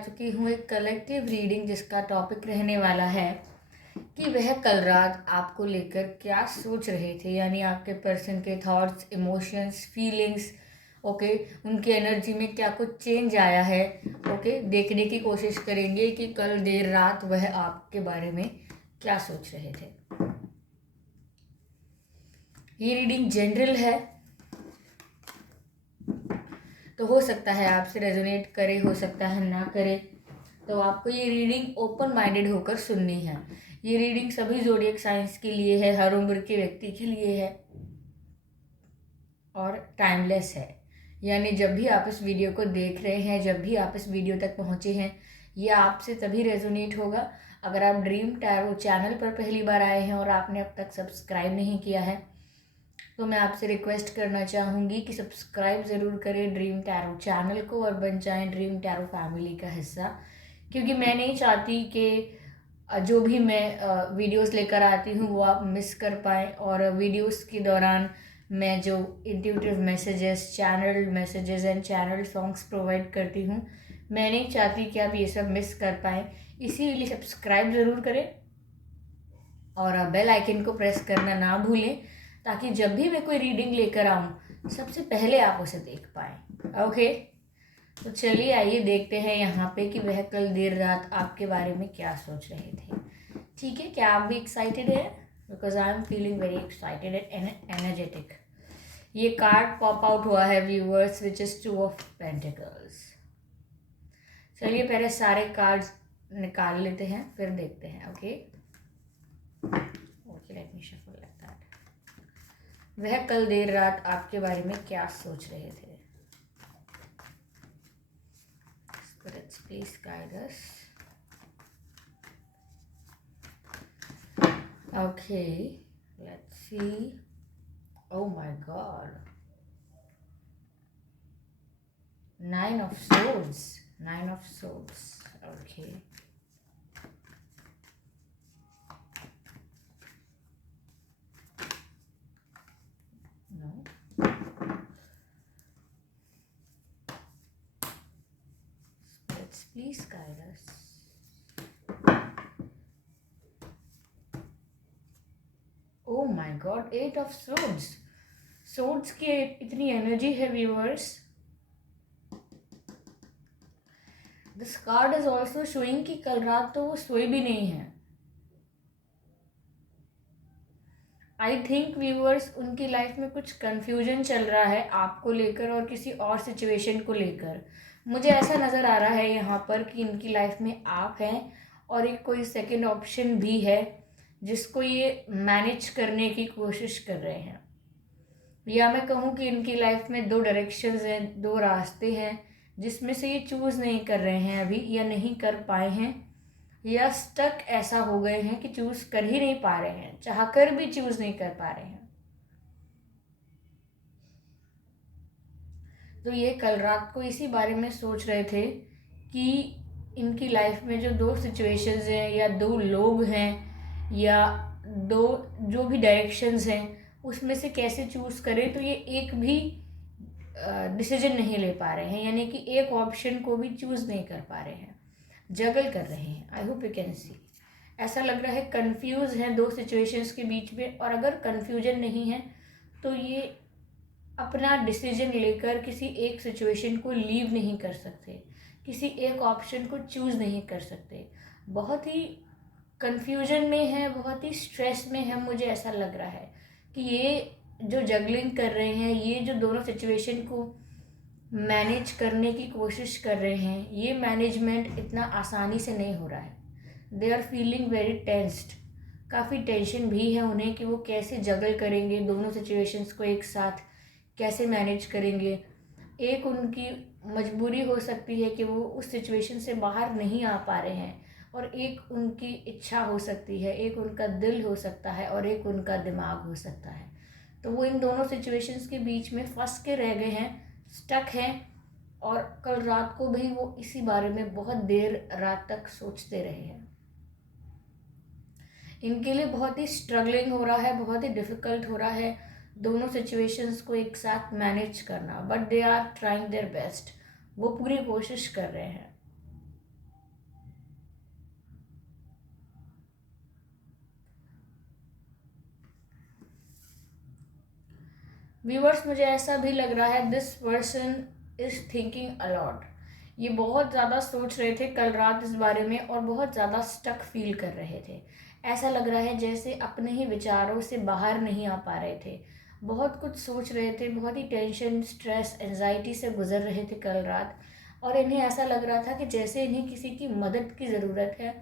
चुकी हूँ एक कलेक्टिव रीडिंग जिसका टॉपिक रहने वाला है कि वह कल रात आपको लेकर क्या सोच रहे थे, यानी आपके पर्सन के थॉट्स, इमोशंस, फीलिंग्स। ओके, उनकी एनर्जी में क्या कुछ चेंज आया है। ओके, देखने की कोशिश करेंगे कि कल देर रात वह आपके बारे में क्या सोच रहे थे। ये रीडिंग जनरल है, तो हो सकता है आपसे रेजोनेट करे, हो सकता है ना करे। तो आपको ये रीडिंग ओपन माइंडेड होकर सुननी है। ये रीडिंग सभी ज़ोडिएक साइंस के लिए है, हर उम्र के व्यक्ति के लिए है और टाइमलेस है। यानी जब भी आप इस वीडियो को देख रहे हैं, जब भी आप इस वीडियो तक पहुंचे हैं, ये आपसे तभी रेजोनेट होगा अगर आप ड्रीम टैरो चैनल पर पहली बार आए हैं और आपने अब तक सब्सक्राइब नहीं किया है, तो मैं आपसे रिक्वेस्ट करना चाहूँगी कि सब्सक्राइब ज़रूर करें ड्रीम टैरो चैनल को और बन जाएं ड्रीम टैरो फैमिली का हिस्सा। क्योंकि मैं नहीं चाहती कि जो भी मैं वीडियोस लेकर आती हूँ वो आप मिस कर पाएँ, और वीडियोस के दौरान मैं जो intuitive messages, channel messages and channel songs provide करती हूँ, मैं नहीं चाहती कि आप ये सब मिस कर पाएँ। इसीलिए सब्सक्राइब ज़रूर करें और बेल आइकन को प्रेस करना ना भूलें, ताकि जब भी मैं कोई रीडिंग लेकर आऊँ सबसे पहले आप उसे देख पाएँ। ओके, तो चलिए आइए देखते हैं यहाँ पे कि वह कल देर रात आपके बारे में क्या सोच रहे थे। ठीक है, क्या आप भी एक्साइटेड है? Because I am feeling very excited and energetic. ये कार्ड पॉप आउट हुआ है viewers, which is 2 of pentacles. चलिए पहले सारे कार्ड्स निकाल लेते हैं, फिर देखते हैं। Okay, let me shuffle like that. वह कल देर रात आपके बारे में क्या सोच रहे थे? Spirits, please guide us. Okay, let's see. Oh my God. 9 of Swords. 9 of Swords. Okay. No. Spirits, please guide us. Oh my God, 8 of Swords. Swords की इतनी एनर्जी है viewers. This card is also showing कि कल रात तो वो सोए भी नहीं है। आई थिंक व्यूअर्स उनकी लाइफ में कुछ कन्फ्यूजन चल रहा है आपको लेकर और किसी और सिचुएशन को लेकर। मुझे ऐसा नज़र आ रहा है यहाँ पर कि इनकी लाइफ में आप हैं और एक कोई सेकंड ऑप्शन भी है जिसको ये मैनेज करने की कोशिश कर रहे हैं। या मैं कहूँ कि इनकी लाइफ में 2 डायरेक्शंस हैं, 2 रास्ते हैं जिसमें से ये चूज़ नहीं कर रहे हैं अभी, या नहीं कर पाए हैं, या स्टक ऐसा हो गए हैं कि चूज़ कर ही नहीं पा रहे हैं, चाहकर भी चूज़ नहीं कर पा रहे हैं। तो ये कल रात को इसी बारे में सोच रहे थे कि इनकी लाइफ में जो 2 सिचुएशंस हैं या 2 लोग हैं या 2 जो भी डायरेक्शंस हैं उसमें से कैसे चूज़ करें। तो ये एक भी डिसीजन नहीं ले पा रहे हैं, यानी कि एक ऑप्शन को भी चूज़ नहीं कर पा रहे हैं, जगल कर रहे हैं। I hope you can see. ऐसा लग रहा है कंफ्यूज है 2 सिचुएशंस के बीच में, और अगर कंफ्यूजन नहीं है तो ये अपना डिसीजन लेकर किसी एक सिचुएशन को लीव नहीं कर सकते, किसी एक ऑप्शन को चूज़ नहीं कर सकते। बहुत ही कंफ्यूजन में है, बहुत ही स्ट्रेस में है। मुझे ऐसा लग रहा है कि ये जो जगलिंग कर रहे हैं, ये जो दोनों सिचुएशन को मैनेज करने की कोशिश कर रहे हैं, ये मैनेजमेंट इतना आसानी से नहीं हो रहा है। They are feeling very tensed. काफ़ी टेंशन भी है उन्हें कि वो कैसे जगल करेंगे दोनों सिचुएशंस को एक साथ, कैसे मैनेज करेंगे। एक उनकी मजबूरी हो सकती है कि वो उस सिचुएशन से बाहर नहीं आ पा रहे हैं, और एक उनकी इच्छा हो सकती है, एक उनका दिल हो सकता है और एक उनका दिमाग हो सकता है। तो वो इन दोनों सिचुएशंस के बीच में फंस के रह गए हैं, स्टक हैं, और कल रात को भी वो इसी बारे में बहुत देर रात तक सोचते रहे हैं। इनके लिए बहुत ही स्ट्रगलिंग हो रहा है, बहुत ही डिफ़िकल्ट हो रहा है दोनों सिचुएशंस को एक साथ मैनेज करना, but they are trying their best. वो पूरी कोशिश कर रहे हैं। व्यूअर्स, मुझे ऐसा भी लग रहा है this person is thinking a lot. ये बहुत ज़्यादा सोच रहे थे कल रात इस बारे में और बहुत ज़्यादा स्टक फील कर रहे थे। ऐसा लग रहा है जैसे अपने ही विचारों से बाहर नहीं आ पा रहे थे। बहुत कुछ सोच रहे थे, बहुत ही टेंशन, स्ट्रेस, एंजाइटी से गुजर रहे थे कल रात। और इन्हें ऐसा लग रहा था कि जैसे इन्हें किसी की मदद की ज़रूरत है,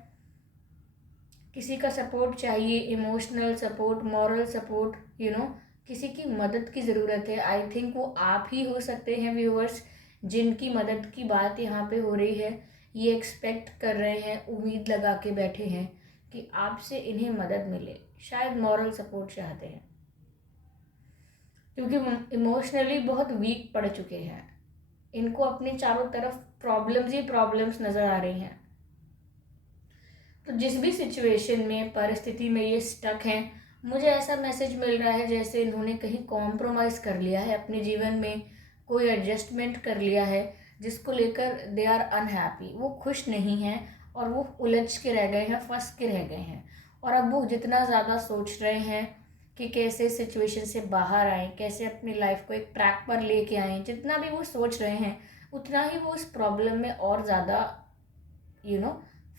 किसी का सपोर्ट चाहिए, इमोशनल सपोर्ट, मॉरल सपोर्ट, किसी की मदद की ज़रूरत है। आई थिंक वो आप ही हो सकते हैं व्यूअर्स, जिनकी मदद की बात यहाँ पे हो रही है। ये एक्सपेक्ट कर रहे हैं, उम्मीद लगा के बैठे हैं कि आपसे इन्हें मदद मिले, शायद मॉरल सपोर्ट चाहते हैं, क्योंकि इमोशनली बहुत वीक पड़ चुके हैं। इनको अपने चारों तरफ प्रॉब्लम्स ही प्रॉब्लम्स नज़र आ रही हैं। तो जिस भी सिचुएशन में, परिस्थिति में ये स्टक हैं, मुझे ऐसा मैसेज मिल रहा है जैसे इन्होंने कहीं कॉम्प्रोमाइज़ कर लिया है अपने जीवन में, कोई एडजस्टमेंट कर लिया है जिसको लेकर दे आर अनहैप्पी। वो खुश नहीं हैं और वो उलझ के रह गए हैं, फंस के रह गए हैं। और अब वो जितना ज़्यादा सोच रहे हैं कि कैसे सिचुएशन से बाहर आएँ, कैसे अपनी लाइफ को एक ट्रैक पर लेके आएँ, जितना भी वो सोच रहे हैं उतना ही वो उस प्रॉब्लम में और ज़्यादा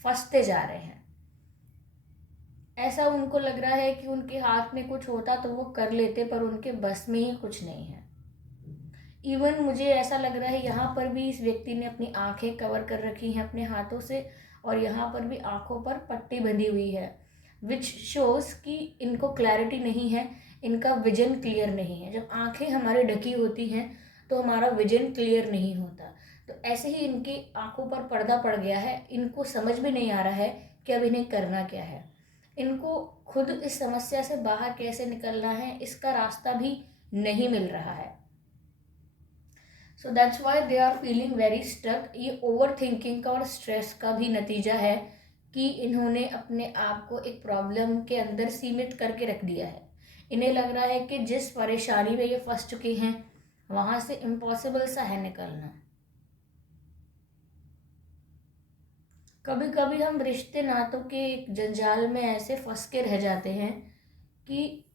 फंसते जा रहे हैं। ऐसा उनको लग रहा है कि उनके हाथ में कुछ होता तो वो कर लेते, पर उनके बस में ही कुछ नहीं है। इवन मुझे ऐसा लग रहा है यहाँ पर भी इस व्यक्ति ने अपनी आंखें कवर कर रखी हैं अपने हाथों से, और यहाँ पर भी आंखों पर पट्टी बंधी हुई है, विच शोज़ कि इनको क्लैरिटी नहीं है, इनका विजन क्लियर नहीं है। जब आंखें हमारी ढकी होती हैं तो हमारा विजन क्लियर नहीं होता। तो ऐसे ही इनकी आंखों पर पर्दा पड़ गया है, इनको समझ भी नहीं आ रहा है कि अब इन्हें करना क्या है। इनको खुद इस समस्या से बाहर कैसे निकलना है, इसका रास्ता भी नहीं मिल रहा है। So that's why they are feeling very stuck. ये ओवर थिंकिंग का और स्ट्रेस का भी नतीजा है कि इन्होंने अपने आप को एक प्रॉब्लम के अंदर सीमित करके रख दिया है। इन्हें लग रहा है कि जिस परेशानी में ये फंस चुके हैं वहाँ से इम्पॉसिबल सा है निकलना। कभी कभी हम रिश्ते नातों के एक जंजाल में ऐसे फंस के रह जाते हैं कि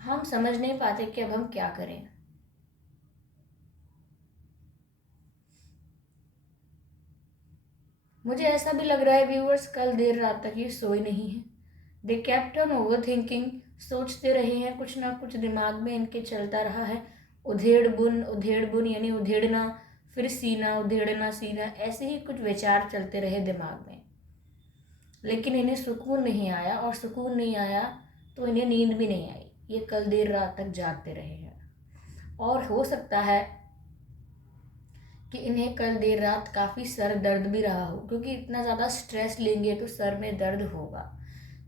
हम समझ नहीं पाते कि अब हम क्या करें। मुझे ऐसा भी लग रहा है व्यूअर्स, कल देर रात तक ये सोए नहीं हैं। They kept on over thinking, सोचते रहे हैं, कुछ ना कुछ दिमाग में इनके चलता रहा है। उधेड़ बुन यानी उधेड़ना, फिर सीना, उधेड़ना सीना, ऐसे ही कुछ विचार चलते रहे दिमाग में, लेकिन इन्हें सुकून नहीं आया। और सुकून नहीं आया तो इन्हें नींद भी नहीं आई। ये कल देर रात तक जागते रहे हैं। और हो सकता है कि इन्हें कल देर रात काफ़ी सर दर्द भी रहा हो, क्योंकि इतना ज़्यादा स्ट्रेस लेंगे तो सर में दर्द होगा।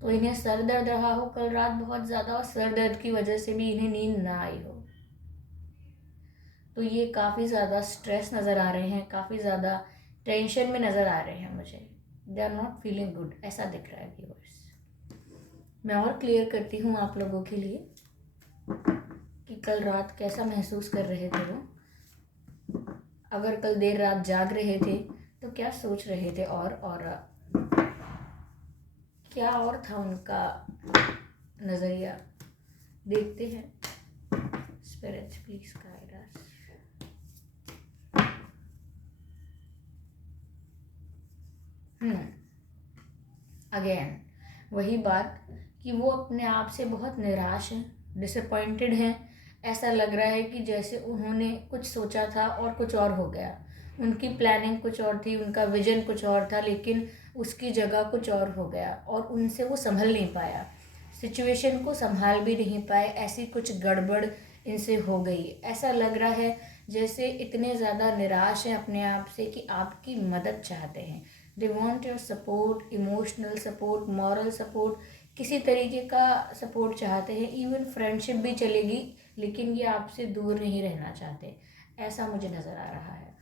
तो इन्हें सर दर्द रहा हो कल रात बहुत ज़्यादा, और सर दर्द की वजह से भी इन्हें नींद ना आई हो। तो ये काफ़ी ज़्यादा स्ट्रेस नज़र आ रहे हैं, काफ़ी ज़्यादा टेंशन में नज़र आ रहे हैं मुझे। They are not feeling good, ऐसा दिख रहा है व्यूअर्स। मैं और क्लियर करती हूँ आप लोगों के लिए कि कल रात कैसा महसूस कर रहे थे वो, अगर कल देर रात जाग रहे थे तो क्या सोच रहे थे, और क्या और था उनका नज़रिया। देखते हैं। Spirits please guide us. Again वही बात कि वो अपने आप से बहुत निराश हैं, डिसअपॉइंटेड हैं। ऐसा लग रहा है कि जैसे उन्होंने कुछ सोचा था और कुछ और हो गया। उनकी प्लानिंग कुछ और थी, उनका विजन कुछ और था, लेकिन उसकी जगह कुछ और हो गया और उनसे वो संभल नहीं पाया, सिचुएशन को संभाल भी नहीं पाए। ऐसी कुछ गड़बड़ इनसे हो गई। ऐसा लग रहा है जैसे इतने ज़्यादा निराश हैं अपने आप से कि आपकी मदद चाहते हैं। They want your support, emotional support, moral support, किसी तरीके का सपोर्ट चाहते हैं। इवन फ्रेंडशिप भी चलेगी, लेकिन ये आपसे दूर नहीं रहना चाहते, ऐसा मुझे नज़र आ रहा है।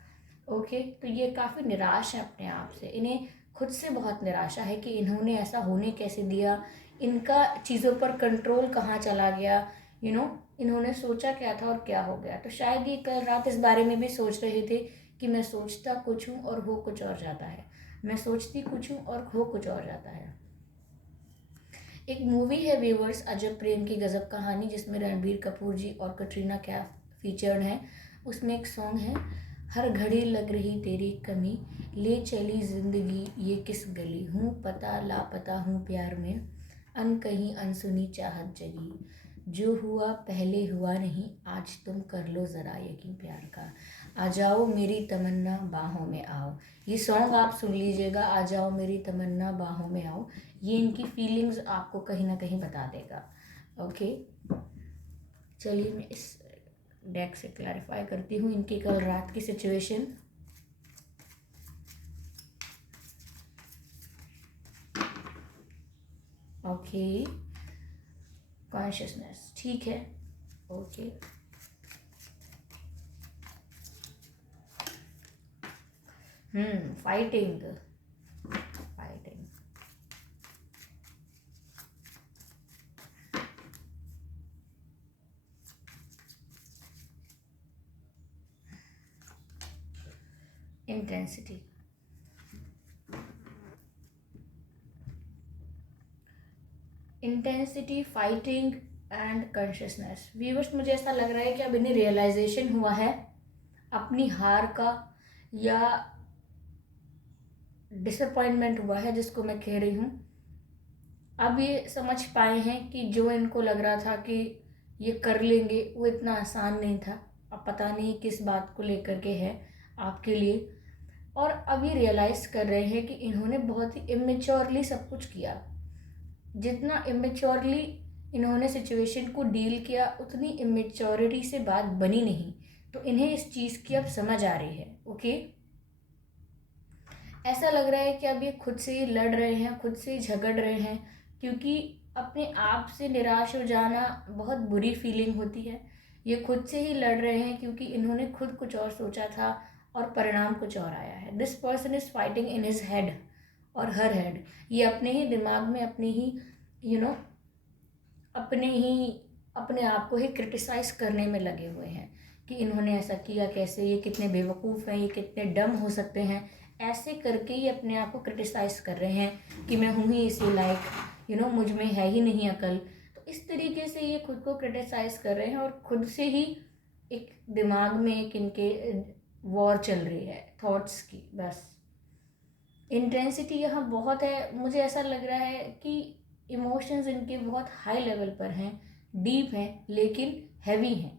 ओके, तो ये काफ़ी निराश है अपने आप से। इन्हें खुद से बहुत निराशा है कि इन्होंने ऐसा होने कैसे दिया, इनका चीज़ों पर कंट्रोल कहाँ चला गया, इन्होंने सोचा क्या था और क्या हो गया। तो शायद ये कल रात इस बारे में भी सोच रहे थे कि मैं सोचता कुछ हूँ और हो कुछ और जाता है, मैं सोचती कुछ हूँ और हो कुछ और जाता है। एक मूवी है व्यूवर्स, अजब प्रेम की गजब कहानी, जिसमें रणबीर कपूर जी और कटरीना कैफ फीचर्ड हैं। उसमें एक सॉन्ग है, हर घड़ी लग रही तेरी कमी, ले चली जिंदगी ये किस गली, हूँ पता लापता हूँ प्यार में, अनकही अनसुनी चाहत जगी, जो हुआ पहले हुआ नहीं, आज तुम कर लो ज़रा यकीन प्यार का, आ जाओ मेरी तमन्ना बाहों में आओ। ये सॉन्ग आप सुन लीजिएगा, आ जाओ मेरी तमन्ना बाहों में आओ। ये इनकी फीलिंग्स आपको कहीं ना कहीं बता देगा। ओके, चलिए मैं इस डेक से क्लैरिफाई करती हूँ इनकी कल रात की सिचुएशन। ओके, कॉन्शियसनेस, ठीक है। Okay, fighting, fighting, intensity, intensity, fighting and consciousness. Viewers, मुझे ऐसा लग रहा है कि अब इन्हें रियलाइजेशन हुआ है अपनी हार का, या डिसअपॉइंटमेंट हुआ है जिसको मैं कह रही हूँ। अब ये समझ पाए हैं कि जो इनको लग रहा था कि ये कर लेंगे, वो इतना आसान नहीं था। अब पता नहीं किस बात को लेकर के है आपके लिए। और अब ये रियलाइज़ कर रहे हैं कि इन्होंने बहुत ही इमेच्योरली सब कुछ किया। जितना इमेच्योरली इन्होंने सिचुएशन को डील किया, उतनी इमेच्योरिटी से बात बनी नहीं। तो इन्हें इस चीज़ की अब समझ आ रही है। ओके, ऐसा लग रहा है कि अब ये खुद से ही लड़ रहे हैं, खुद से ही झगड़ रहे हैं, क्योंकि अपने आप से निराश हो जाना बहुत बुरी फीलिंग होती है। ये खुद से ही लड़ रहे हैं क्योंकि इन्होंने खुद कुछ और सोचा था और परिणाम कुछ और आया है। This person is fighting in his head और हर हेड। ये अपने ही दिमाग में अपने ही यू नो अपने ही अपने आप को ही क्रिटिसाइज करने में लगे हुए हैं कि इन्होंने ऐसा किया कैसे, ये कितने बेवकूफ़ हैं, ये कितने डम हो सकते हैं। ऐसे करके ये अपने आप को क्रिटिसाइज कर रहे हैं कि मैं हूँ ही इसी लायक, मुझ में है ही नहीं अकल। तो इस तरीके से ये खुद को क्रिटिसाइज कर रहे हैं और खुद से ही एक दिमाग में एक इनके वॉर चल रही है थॉट्स की। बस इंटेंसिटी यहाँ बहुत है। मुझे ऐसा लग रहा है कि इमोशंस इनके बहुत हाई लेवल पर हैं, डीप हैं, लेकिन हैवी हैं।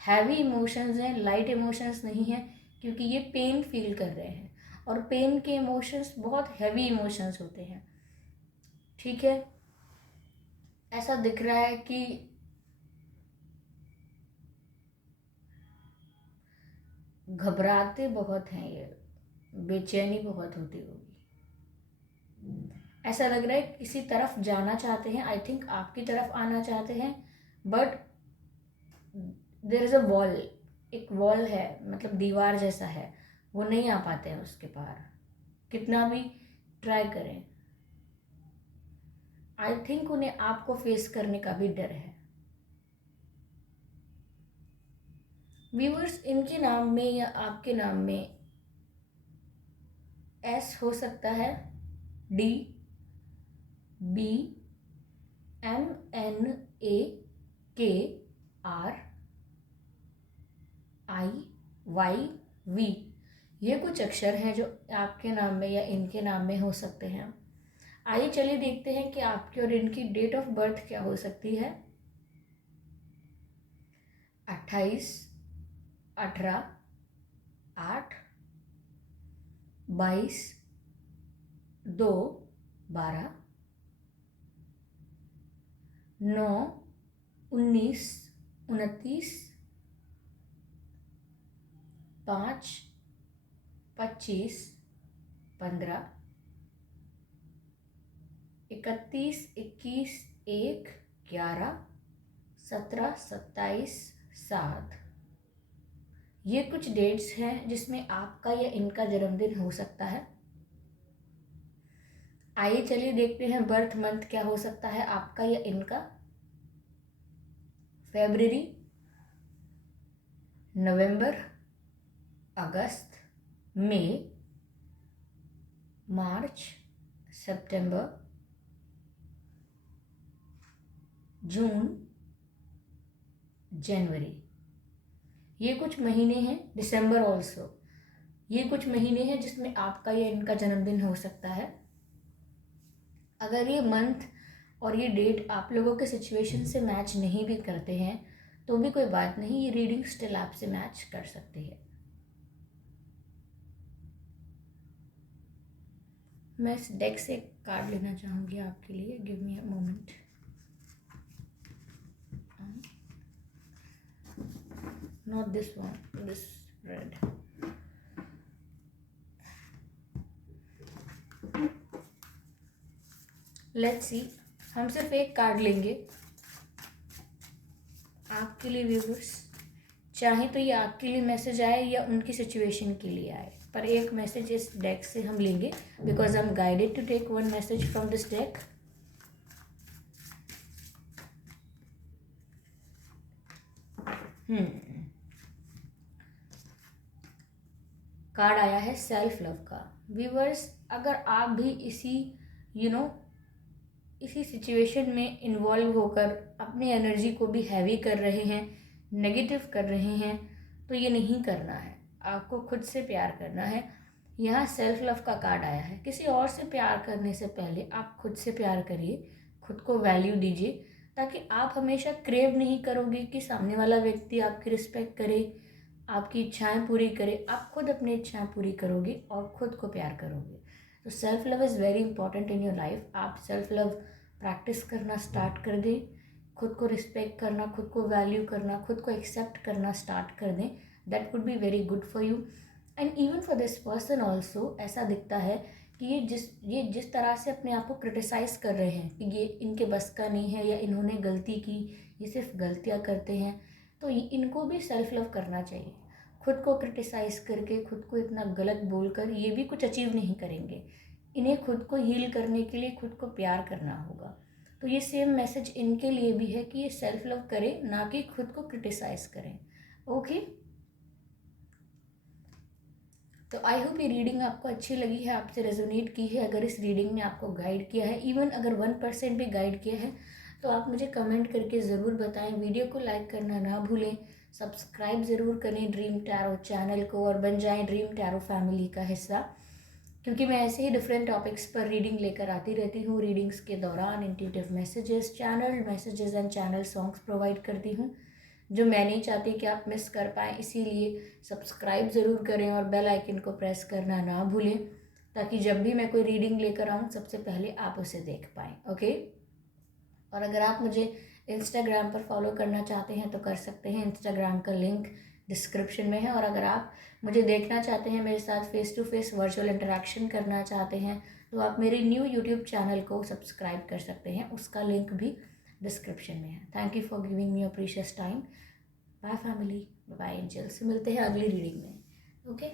हैवी इमोशंस हैं, लाइट इमोशंस नहीं हैं, क्योंकि ये पेन फील कर रहे हैं और पेन के इमोशंस बहुत हैवी इमोशंस होते हैं। ठीक है, ऐसा दिख रहा है कि घबराते बहुत हैं ये, बेचैनी बहुत होती होगी। ऐसा लग रहा है किसी तरफ जाना चाहते हैं, आई थिंक आपकी तरफ आना चाहते हैं, but there is a wall. एक वॉल है, मतलब दीवार जैसा है, वो नहीं आ पाते हैं उसके पार, कितना भी ट्राई करें। आई थिंक उन्हें आपको फेस करने का भी डर है। व्यूअर्स, इनके नाम में या आपके नाम में एस हो सकता है, डी, बी, एम, एन, ए, के, आर, आई, वाई, वी। ये कुछ अक्षर हैं जो आपके नाम में या इनके नाम में हो सकते हैं। आइए चलिए देखते हैं कि आपकी और इनकी डेट ऑफ बर्थ क्या हो सकती है। 28, 18, 8, 22, 2, 12, 9, 19, 29, 5, 25, 15, 31, 21, 1, 11, 17, 27, 7। ये कुछ डेट्स हैं जिसमें आपका या इनका जन्मदिन हो सकता है। आइए चलिए देखते हैं बर्थ मंथ क्या हो सकता है आपका या इनका। फरवरी, नवंबर, अगस्त, मई, मार्च, सितंबर, जून, जनवरी, ये कुछ महीने हैं, दिसंबर ऑल्सो, ये कुछ महीने हैं जिसमें आपका या इनका जन्मदिन हो सकता है। अगर ये मंथ और ये डेट आप लोगों के सिचुएशन से मैच नहीं भी करते हैं तो भी कोई बात नहीं, ये रीडिंग स्टिल आपसे मैच कर सकती है। मैं इस डेक से कार्ड लेना चाहूँगी आपके लिए। Give me a moment. Not this one, this red. Let's see, हम सिर्फ एक कार्ड लेंगे आपके लिए व्यूवर्स। चाहे तो ये आपके लिए मैसेज आए या उनकी सिचुएशन के लिए आए, पर एक मैसेज इस डेक से हम लेंगे because I am guided to take one message from this deck. Card आया है सेल्फ लव का। व्यूवर्स, अगर आप भी इसी इसी सिचुएशन में इन्वॉल्व होकर अपनी एनर्जी को भी हैवी कर रहे हैं, नेगेटिव कर रहे हैं, तो ये नहीं करना है। आपको खुद से प्यार करना है। यहाँ सेल्फ लव का कार्ड आया है। किसी और से प्यार करने से पहले आप खुद से प्यार करिए, खुद को वैल्यू दीजिए, ताकि आप हमेशा क्रेव नहीं करोगे कि सामने वाला व्यक्ति आपकी रिस्पेक्ट करे, आपकी इच्छाएं पूरी करे। आप खुद अपनी इच्छाएं पूरी करोगे और खुद को प्यार करोगे। तो self love is very important in your life. आप सेल्फ लव प्रैक्टिस करना स्टार्ट कर दें, खुद को रिस्पेक्ट करना, खुद को वैल्यू करना, खुद को एक्सेप्ट करना स्टार्ट कर दें। That would be very good for you and even for this person also. ऐसा दिखता है कि ये जिस तरह से अपने आप को क्रिटिसाइज़ कर रहे हैं कि ये इनके बस का नहीं है या इन्होंने गलती की, ये सिर्फ गलतियाँ करते हैं, तो इनको भी सेल्फ लव करना चाहिए। खुद को क्रिटिसाइज़ करके, खुद को इतना गलत बोलकर ये भी कुछ अचीव नहीं करेंगे। इन्हें खुद को हील करने के लिए खुद को प्यार करना होगा। तो ये सेम मैसेज इनके लिए भी है कि ये सेल्फ लव करें, ना कि खुद को क्रिटिसाइज़ करें। ओके, तो आई होप ये रीडिंग आपको अच्छी लगी है, आपसे रेजोनेट की है। अगर इस रीडिंग ने आपको गाइड किया है, इवन अगर 1% भी गाइड किया है, तो आप मुझे कमेंट करके ज़रूर बताएं। वीडियो को लाइक करना ना भूलें, सब्सक्राइब ज़रूर करें ड्रीम टैरो चैनल को और बन जाएं ड्रीम टैरो फैमिली का हिस्सा, क्योंकि मैं ऐसे ही डिफरेंट टॉपिक्स पर रीडिंग लेकर आती रहती हूँ। रीडिंग्स के दौरान intuitive messages, channel messages and channel songs provide करती हूँ, जो मैं नहीं चाहती कि आप मिस कर पाएँ। इसीलिए सब्सक्राइब ज़रूर करें और बेल आइकन को प्रेस करना ना भूलें, ताकि जब भी मैं कोई रीडिंग लेकर आऊँ सबसे पहले आप उसे देख पाएँ। ओके, और अगर आप मुझे इंस्टाग्राम पर फॉलो करना चाहते हैं तो कर सकते हैं। इंस्टाग्राम का लिंक डिस्क्रिप्शन में है। और अगर आप मुझे देखना चाहते हैं, मेरे साथ face to face virtual interaction करना चाहते हैं, तो आप मेरे न्यू यूट्यूब चैनल को सब्सक्राइब कर सकते हैं। उसका लिंक भी डिस्क्रिप्शन में है। Thank you for giving me your precious time. Bye family, bye angels. मिलते हैं अगली रीडिंग में। ओके।